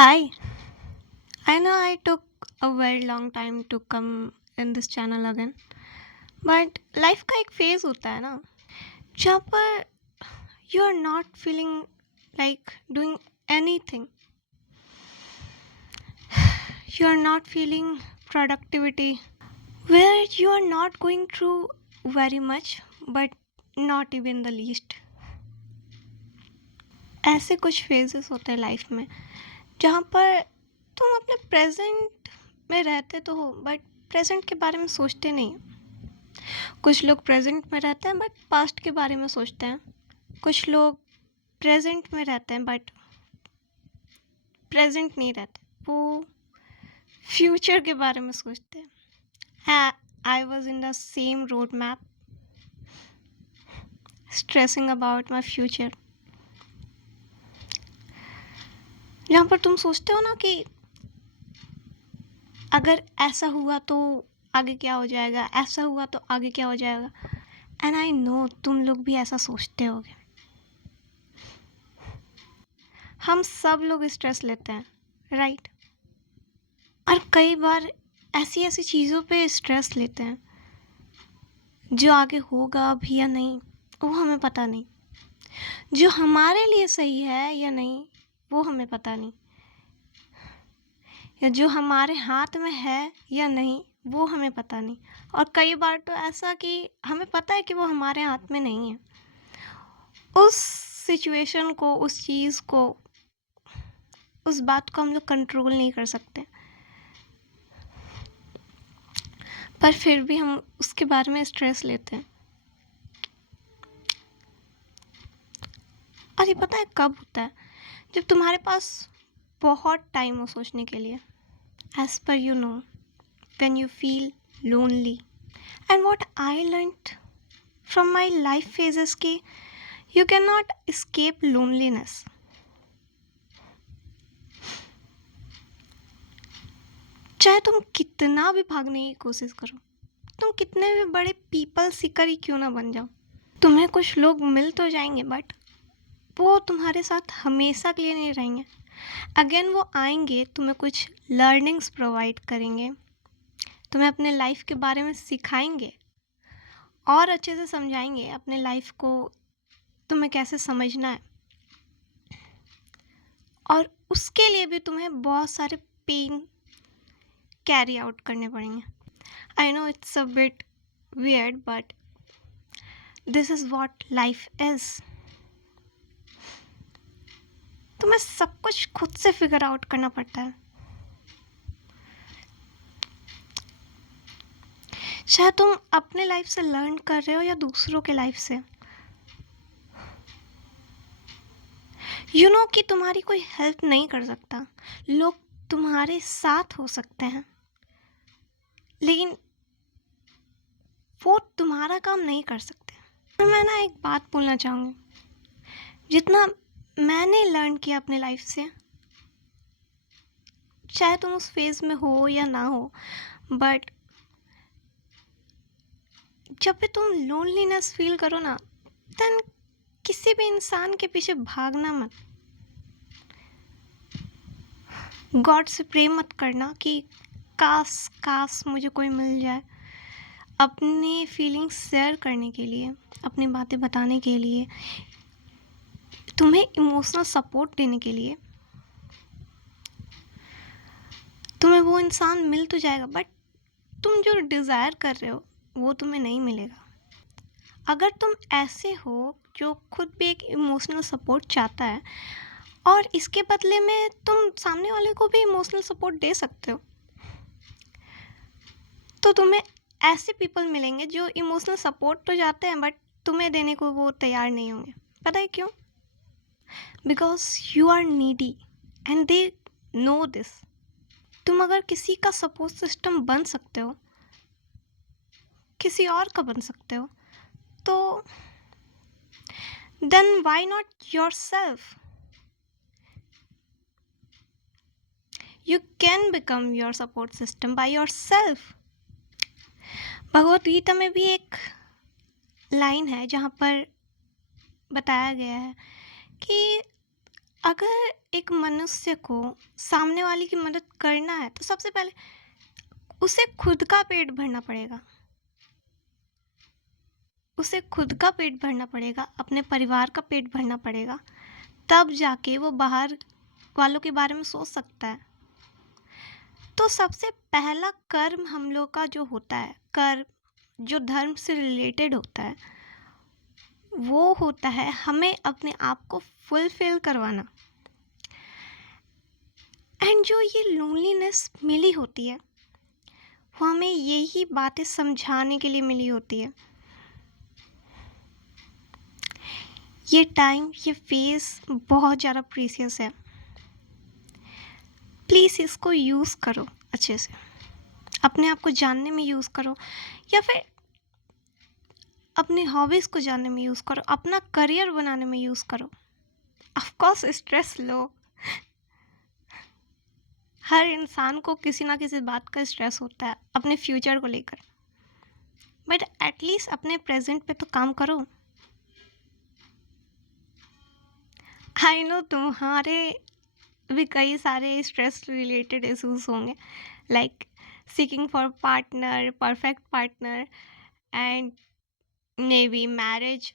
Hi, I know I took a very long time to come in this channel again, but life का एक phase होता है ना जहाँ पर you are not feeling like doing anything, you are not feeling productivity, where you are not going through very much but not even the least. ऐसे कुछ phases होते हैं लाइफ में जहाँ पर तुम अपने प्रेजेंट में रहते तो हो बट प्रेजेंट के बारे में सोचते नहीं। कुछ लोग प्रेजेंट में रहते हैं बट पास्ट के बारे में सोचते हैं। कुछ लोग प्रेजेंट में रहते हैं बट प्रेजेंट नहीं रहते, वो फ्यूचर के बारे में सोचते हैं। I was in the same road map, stressing about my future, जहाँ पर तुम सोचते हो ना कि अगर ऐसा हुआ तो आगे क्या हो जाएगा, ऐसा हुआ तो आगे क्या हो जाएगा। एंड आई नो तुम लोग भी ऐसा सोचते होगे। हम सब लोग स्ट्रेस लेते हैं, राइट? और कई बार ऐसी ऐसी चीज़ों पे स्ट्रेस लेते हैं जो आगे होगा भी या नहीं वो हमें पता नहीं, जो हमारे लिए सही है या नहीं वो हमें पता नहीं, या जो हमारे हाथ में है या नहीं वो हमें पता नहीं। और कई बार तो ऐसा कि हमें पता है कि वो हमारे हाथ में नहीं है। उस सिचुएशन को, उस चीज़ को, उस बात को हम लोग कंट्रोल नहीं कर सकते, पर फिर भी हम उसके बारे में स्ट्रेस लेते हैं। और ये पता है कब होता है? जब तुम्हारे पास बहुत टाइम हो सोचने के लिए, as per you know, when you feel lonely. And what I learned from my life phases कि you can not escape loneliness. चाहे तुम कितना भी भागने की कोशिश करो, तुम कितने भी बड़े पीपल सीकर ही क्यों ना बन जाओ, तुम्हें कुछ लोग मिल तो जाएंगे बट वो तुम्हारे साथ हमेशा के लिए नहीं रहेंगे। अगेन वो आएंगे, तुम्हें कुछ लर्निंग्स प्रोवाइड करेंगे, तुम्हें अपने लाइफ के बारे में सिखाएंगे और अच्छे से समझाएंगे अपने लाइफ को तुम्हें कैसे समझना है। और उसके लिए भी तुम्हें बहुत सारे पेन कैरी आउट करने पड़ेंगे। I know it's a bit weird but this is what life is. तुम्हें सब कुछ खुद से फिगर आउट करना पड़ता है। शायद तुम अपने लाइफ से लर्न कर रहे हो या दूसरों के लाइफ से। यू नो कि तुम्हारी कोई हेल्प नहीं कर सकता, लोग तुम्हारे साथ हो सकते हैं लेकिन वो तुम्हारा काम नहीं कर सकते। और मैं ना एक बात बोलना चाहूँगी, जितना मैंने लर्न किया अपने लाइफ से, चाहे तुम उस फेज में हो या ना हो, बट जब भी तुम लोनलीनेस फील करो ना, देन किसी भी इंसान के पीछे भागना मत। गॉड से प्रे मत करना कि काश काश मुझे कोई मिल जाए अपने फीलिंग्स शेयर करने के लिए, अपनी बातें बताने के लिए, तुम्हें इमोशनल सपोर्ट देने के लिए। तुम्हें वो इंसान मिल तो जाएगा बट तुम जो डिज़ायर कर रहे हो वो तुम्हें नहीं मिलेगा। अगर तुम ऐसे हो जो खुद भी एक इमोशनल सपोर्ट चाहता है और इसके बदले में तुम सामने वाले को भी इमोशनल सपोर्ट दे सकते हो, तो तुम्हें ऐसे पीपल मिलेंगे जो इमोशनल सपोर्ट तो चाहते हैं बट तुम्हें देने को वो तैयार नहीं होंगे। पता है क्यों? Because you are needy and they know this. तुम अगर किसी का सपोर्ट सिस्टम बन सकते हो, किसी और का बन सकते हो, तो then why not yourself? You can become your support system by yourself. Bhagavad Gita में भी एक लाइन है जहाँ पर बताया गया है कि अगर एक मनुष्य को सामने वाले की मदद करना है तो सबसे पहले उसे खुद का पेट भरना पड़ेगा। उसे खुद का पेट भरना पड़ेगा, अपने परिवार का पेट भरना पड़ेगा, तब जाके वो बाहर वालों के बारे में सोच सकता है। तो सबसे पहला कर्म हम लोग का जो होता है, कर्म जो धर्म से रिलेटेड होता है, वो होता है हमें अपने आप को फुलफिल करवाना। एंड जो ये लोनलीनेस मिली होती है, वो हमें यही बातें समझाने के लिए मिली होती है। ये टाइम, ये फेज़ बहुत ज़्यादा प्रीसियस है। प्लीज़ इसको यूज़ करो अच्छे से, अपने आप को जानने में यूज़ करो, या फिर अपनी हॉबीज़ को जानने में यूज़ करो, अपना करियर बनाने में यूज़ करो। ऑफ कोर्स स्ट्रेस लो, हर इंसान को किसी ना किसी बात का स्ट्रेस होता है अपने फ्यूचर को लेकर, बट एटलीस्ट अपने प्रेजेंट पे तो काम करो। आई नो तुम्हारे भी कई सारे स्ट्रेस रिलेटेड इश्यूज होंगे, like seeking for partner, perfect partner, and may be marriage,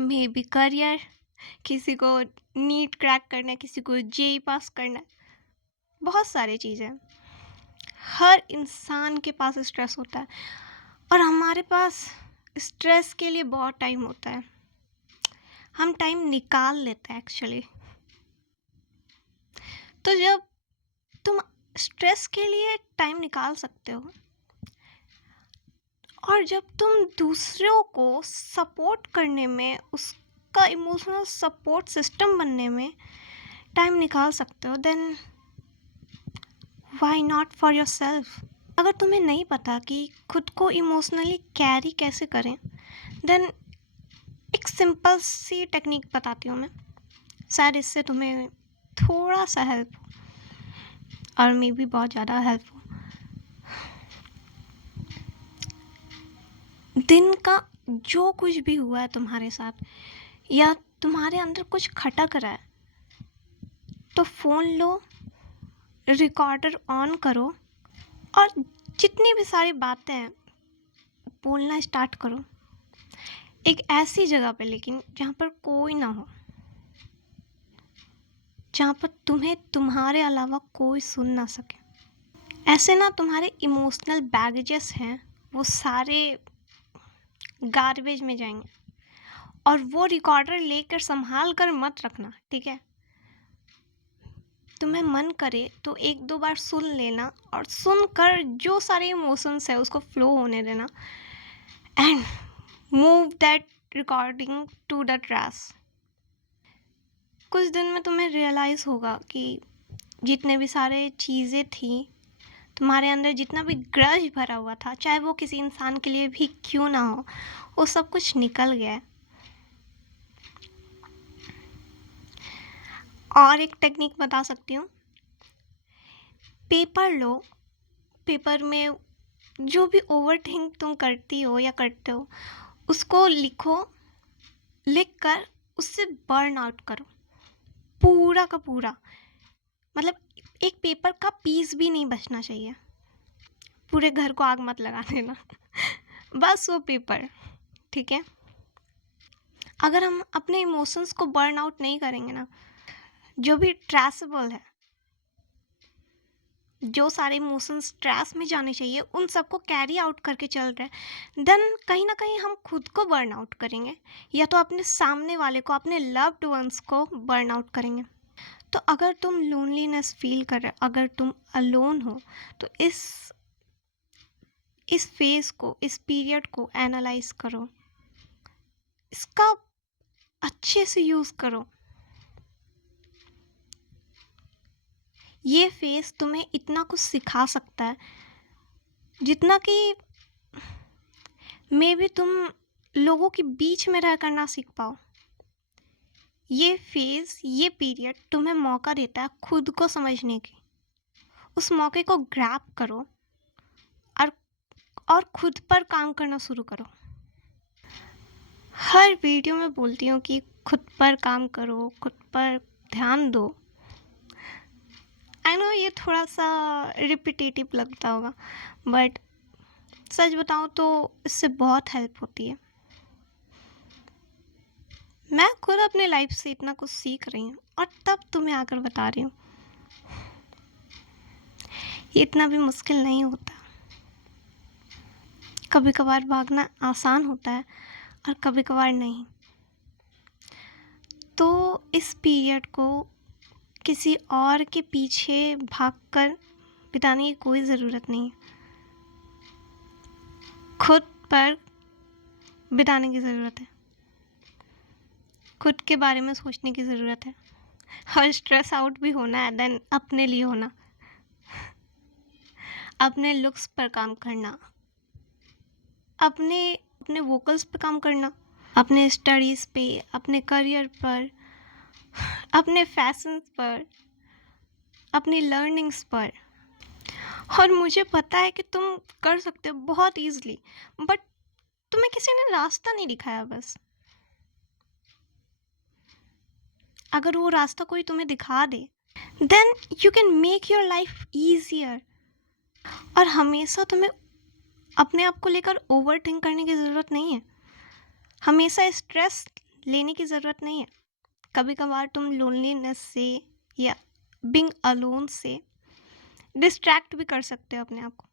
may be career, किसी को नीट क्रैक करना है, किसी को जेई पास करना है, बहुत सारी चीज़ें। हर इंसान के पास स्ट्रेस होता है और हमारे पास स्ट्रेस के लिए बहुत टाइम होता है, हम टाइम निकाल लेते हैं एक्चुअली। तो जब तुम स्ट्रेस के लिए टाइम निकाल सकते हो और जब तुम दूसरों को सपोर्ट करने में, उसका इमोशनल सपोर्ट सिस्टम बनने में टाइम निकाल सकते हो, then why not for yourself. अगर तुम्हें नहीं पता कि खुद को इमोशनली कैरी कैसे करें, देन एक सिंपल सी टेक्निक बताती हूँ मैं, शायद इससे तुम्हें थोड़ा सा हेल्प हो, और मे भी बहुत ज़्यादा हेल्प हो। दिन का जो कुछ भी हुआ है तुम्हारे साथ, या तुम्हारे अंदर कुछ खटक रहा है, तो फ़ोन लो, रिकॉर्डर ऑन करो और जितनी भी सारी बातें हैं बोलना स्टार्ट करो। एक ऐसी जगह पे लेकिन जहाँ पर कोई ना हो, जहाँ पर तुम्हें तुम्हारे अलावा कोई सुन ना सके। ऐसे ना तुम्हारे इमोशनल बैगेजेस हैं वो सारे गार्बेज में जाएंगे, और वो रिकॉर्डर लेकर संभाल कर मत रखना, ठीक है? तुम्हें मन करे तो एक दो बार सुन लेना, और सुनकर जो सारे इमोशंस है उसको फ्लो होने देना, and move that recording to the trash. कुछ दिन में तुम्हें रियलाइज़ होगा कि जितने भी सारे चीज़ें थी तुम्हारे अंदर, जितना भी ग्रज भरा हुआ था, चाहे वो किसी इंसान के लिए भी क्यों ना हो, वो सब कुछ निकल गया है। और एक टेक्निक बता सकती हूँ, पेपर लो, पेपर में जो भी ओवर थिंक तुम करती हो या करते हो उसको लिखो, लिख कर उससे बर्न आउट करो पूरा का पूरा। मतलब एक पेपर का पीस भी नहीं बचना चाहिए, पूरे घर को आग मत लगा देना बस वो पेपर, ठीक है? अगर हम अपने इमोशंस को बर्न आउट नहीं करेंगे ना, जो भी ट्रेसेबल है, जो सारे इमोशंस ट्रैश में जाने चाहिए उन सबको कैरी आउट करके चल रहे हैं, देन कहीं ना कहीं हम खुद को बर्न आउट करेंगे, या तो अपने सामने वाले को, अपने लव्ड वंस को बर्न आउट करेंगे। तो अगर तुम लोनलीनेस फील कर रहे हो, अगर तुम अलोन हो, तो इस फेज को, इस पीरियड को एनालाइज करो, इसका अच्छे से यूज़ करो। ये फेज तुम्हें इतना कुछ सिखा सकता है जितना कि मे बी तुम लोगों के बीच में रहकर ना सीख पाओ। ये फेज, ये पीरियड तुम्हें मौका देता है खुद को समझने की। उस मौके को ग्रैब करो और खुद पर काम करना शुरू करो। हर वीडियो में बोलती हूँ कि खुद पर काम करो, खुद पर ध्यान दो। आई नो ये थोड़ा सा रिपीटेटिव लगता होगा, बट सच बताऊँ तो इससे बहुत हेल्प होती है। मैं खुद अपने लाइफ से इतना कुछ सीख रही हूँ और तब तुम्हें आकर बता रही हूँ। ये इतना भी मुश्किल नहीं होता। कभी कभार भागना आसान होता है और कभी कभार नहीं। तो इस पीरियड को किसी और के पीछे भागकर बिताने की कोई ज़रूरत नहीं है। खुद पर बिताने की ज़रूरत है। खुद के बारे में सोचने की ज़रूरत है। और स्ट्रेस आउट भी होना है, देन अपने लिए होना, अपने लुक्स पर काम करना, अपने अपने वोकल्स पर काम करना, अपने स्टडीज़ पे, अपने करियर पर, अपने फैशंस पर, अपनी लर्निंग्स पर। और मुझे पता है कि तुम कर सकते हो बहुत ईजिली, बट तुम्हें किसी ने रास्ता नहीं दिखाया बस। अगर वो रास्ता कोई तुम्हें दिखा दे, then you can make your life easier. और हमेशा तुम्हें अपने आप को लेकर ओवर थिंक करने की ज़रूरत नहीं है। हमेशा स्ट्रेस लेने की ज़रूरत नहीं है। कभी कभार तुम लोनलीनेस से या बीइंग अलोन से डिस्ट्रैक्ट भी कर सकते हो अपने आप को।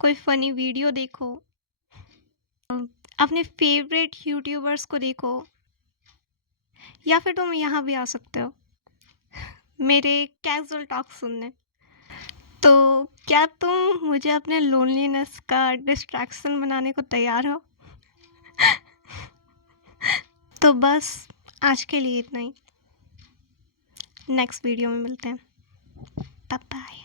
कोई फ़नी वीडियो देखो, अपने फेवरेट यूट्यूबर्स को देखो, या फिर तुम यहाँ भी आ सकते हो मेरे कैजुअल टॉक सुनने। तो क्या तुम मुझे अपने लोनलीनेस का डिस्ट्रैक्शन बनाने को तैयार हो? तो बस आज के लिए इतना ही। नेक्स्ट वीडियो में मिलते हैं। Bye bye.